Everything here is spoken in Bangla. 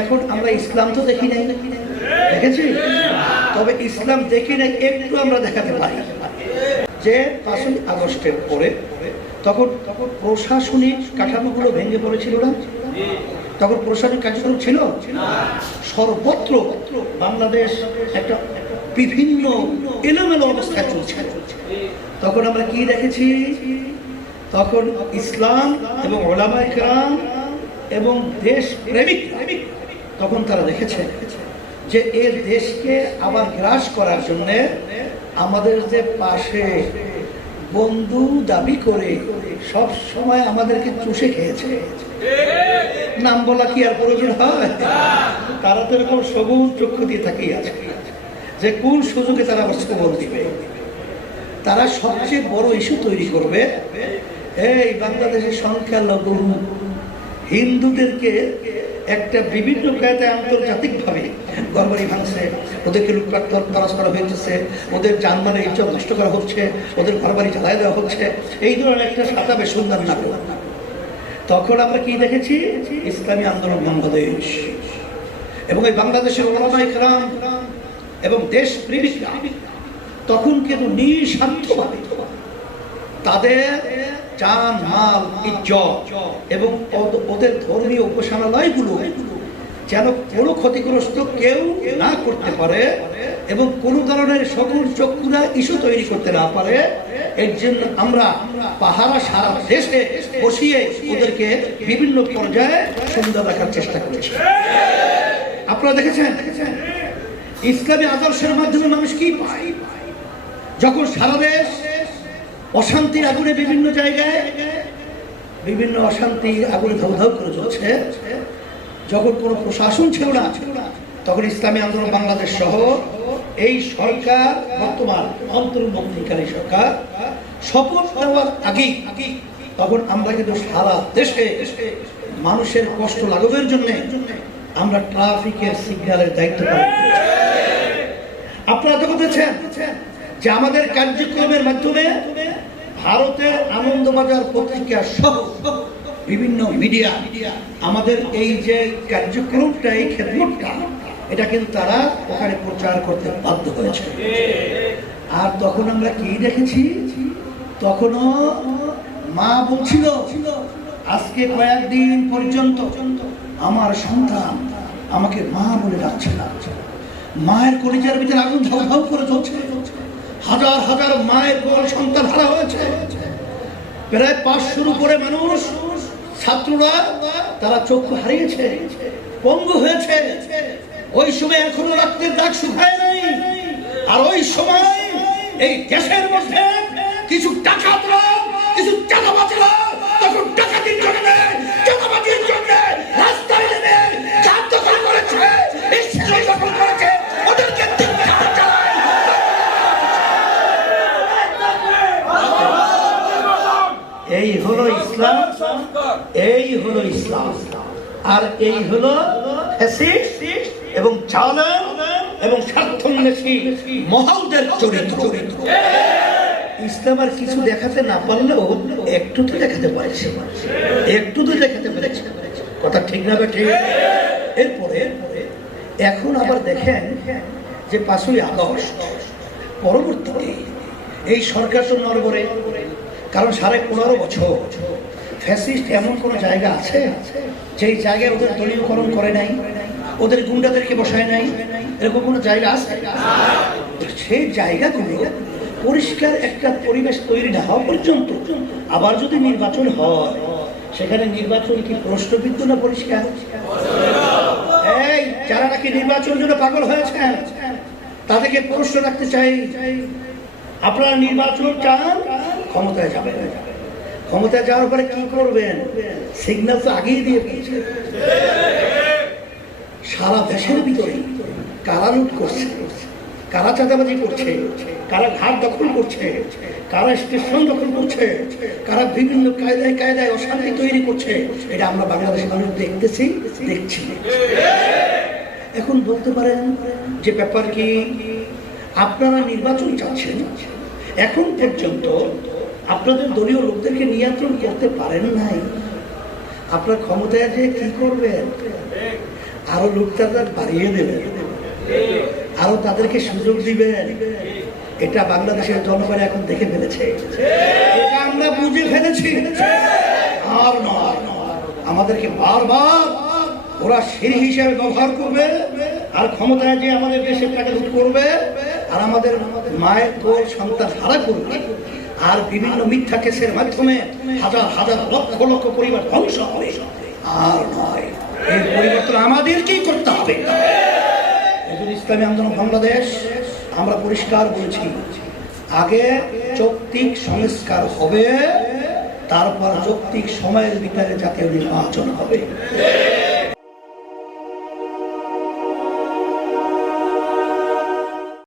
এখন আমরা ইসলাম তো দেখি নাই, দেখেছি? তবে ইসলাম দেখি নাই একটু আমরা দেখাতে পারি যে 5ই আগস্টের পরে তখন প্রশাসনিক কাঠামোগুলো ভেঙে পড়েছিল না? তখন প্রশাসনিক কার্যক্রম ছিল সর্বত্র। বাংলাদেশ একটা বিভিন্ন এলোমেলো অবস্থায় চলছে। তখন আমরা কি দেখেছি? তখন ইসলাম এবং উলামায়ে কেরাম এবং দেশ প্রেমিক তখন তারা দেখেছে যে এই দেশকে আবার গ্রাস করার জন্য আমাদের যে পাশে বন্ধু দাবি করে সব সময় আমাদেরকে চুষে খেয়েছে, নাম বলা কি আর প্রয়োজন হয়? তারা তো এরকম সবুজ চক্ষু দিয়ে তাকিয়ে আছে যে কোন সুযোগে তারা বক্তব্য দিবে। তারা সবচেয়ে বড় ইস্যু তৈরি করবে, এই বাংলাদেশের সংখ্যালঘু হিন্দুদেরকে একটা বিভিন্ন কায়দায় আন্তর্জাতিকভাবে ঘরবাড়ি ভাঙছে, ওদেরকে লুটপাট তরাস করা হয়েছে, ওদের জানমালের ইজ্জত নষ্ট করা হচ্ছে, ওদের ঘরবাড়ি জ্বালায় দেওয়া হচ্ছে, এই ধরনের একটা সাতাবে সুন্দর নাটক। তখন আমরা কি দেখেছি? ইসলামী আন্দোলন বাংলাদেশ এবং এই বাংলাদেশের উলামায়ে কেরাম এবং দেশ প্রেমিকরা তখন কিন্তু নিঃস্বার্থভাবে তাদের জান মাল ইজ্জত এবং ওদের ধর্মীয় উপাসনালয়গুলো যেন কোনো ক্ষতিগ্রস্ত কেউ না করতে পারে এবং কোনো ধরনের সকল চক্ষুরা ইস্যু তৈরি করতে না পারে, এর জন্য আমরা পাহারা সারা দেশে বসিয়ে ওদেরকে বিভিন্ন পর্যায়ে সুন্দর রাখার চেষ্টা করেছি। আপনারা দেখেছেন ইসলামী আদর্শের মাধ্যমে মানুষ কি পায়? যখন সারা দেশ অশান্তির আগুনে বিভিন্ন জায়গায় বিভিন্ন অশান্তির আগুনে ধাউ ধাউ করে চলছে, যখন কোনো প্রশাসন ছিল না, তখন ইসলামী আন্দোলন বাংলাদেশ সহ এই সরকার, বর্তমান অন্তর্বর্তীকালীন সরকার শপথ নেওয়ার আগেই তখন আমরা কিন্তু সারা দেশে মানুষের কষ্ট লাঘবের জন্য আমরা ট্রাফিকের সিগন্যালের দায়িত্ব পালন করেছি। আপনারা তো বলছেন যে আমাদের কার্যক্রমের মাধ্যমে ভারতের আনন্দবাজার পত্রিকা সহ বিভিন্ন মিডিয়া আমাদের এই যে কার্যক্রমটা, এই খেদমতটা, এটা কিন্তু তারা ওখানে প্রচার করতে বাধ্য হয়েছে। আর তখন আমরা কি দেখেছি? তখনও মা বলছিল আজকে কয়েকদিন পর্যন্ত আমার সন্তান আমাকে মা বলে ডাকছে না। মায়ের কলিজার ভিতরে আগুন ধাউ ধাউ করে চলছে। হাজার হাজার মায়ের কোল সন্তান হারা হয়েছে। প্রায় 500-র উপরে মানুষ, ছাত্ররা তারা চক্ষু হারিয়েছে, পঙ্গু হয়েছে। ওই সময় এখনো রক্তের দাগ শুকায় নাই। আর ওই সময় এই দেশের মধ্যে কিছু ডাকাতরা, কিছু চাঁদাবাজরা তখন ডাকাতির জন্য, চাঁদাবাজির জন্য রাস্তায় নেমে ঘাট দখল করেছে, স্কুল দখল করেছে, ওদেরকে এই হলো ইসলাম, এই হলো ইসলাম। আর এই হলো ফ্যাসিস্ট এবং জালেম এবং স্বার্থান্বেষী মহলদের চরিত্র। ইসলাম আর কিছু দেখাতে না পারলেও একটু তো দেখাতে পারছে, একটু তো দেখাতে পেরেছে। কথা ঠিক না ঠিক? এরপরে এখন আবার দেখেন যে 5ই আগস্ট পরবর্তীতে এই সরকার তো নড়বড়ে, কারণ 15.5 বছর ফ্যাসিস্ট এমন কোন জায়গা আছে যেই জায়গায় ওদের দলীয়করণ করে নাই, ওদের গুন্ডাদেরকে বসায় নাই, এরকম কোনো জায়গা আছে? সেই জায়গাগুলো পরিষ্কার একটা পরিবেশ তৈরি না হওয়া পর্যন্ত আবার যদি নির্বাচন হয়, সেখানে নির্বাচন কি প্রশ্নবিদ্ধ না পরিষ্কার? এই যারা নাকি নির্বাচন জন্য পাগল হয়েছেন তাদেরকে প্রশ্ন রাখতে চাই, আপনারা নির্বাচন চান, ক্ষমতায় যাবেন, ক্ষমতায় যাওয়ার পরে কি করবেন? সিগন্যাল তো আগেই দিয়ে দিয়েছে। সারা দেশের ভিতরে কারা লুট করছে, কারা চাঁদাবাজি করছে, কারা ঘাট দখল করছে, কারা স্টেশন দখল করছে, কারা বিভিন্ন কায়দায় কায়দায় অশান্তি তৈরি করছে, এটা আমরা বাংলাদেশের মানুষ দেখতেছি, দেখছি। এখন বলতে পারেন যে ব্যাপার কি, আপনারা নির্বাচন চাচ্ছেন, এখন পর্যন্ত আপনাদের দলীয় লোকদেরকে নিয়ন্ত্রণ করতে পারেন নাই, আপনার ক্ষমতায় যে কি করবেন? আরো লুটতরাজ বাড়িয়ে দেবেন, আরো তাদেরকে সুযোগ দিবেন। এটা বাংলাদেশের জনগণ এখন দেখে ফেলেছে, এটা আমরা বুঝে ফেলেছি। আর নয়, আমাদেরকে বারবার ওরা সিঁড়ি হিসেবে ব্যবহার করবে, আর ক্ষমতায় যে আমাদের দেশের টাকা লুট করবে, আর আমাদের মায়ের কোল সন্তান হারা করবে, আর বিভিন্ন মিথ্যা কেসের মাধ্যমে হাজার হাজার লক্ষ লক্ষ পরিবার ধ্বংস হবে। আর নয়, এই পরিবর্তন আমাদেরকেই করতে হবে। ইসলামী আন্দোলন বাংলাদেশ আমরা পরিষ্কার বলেছি, আগে যৌক্তিক সংস্কার হবে, তারপর যৌক্তিক সময়ের ভিতরে জাতীয় নির্বাচন হবে।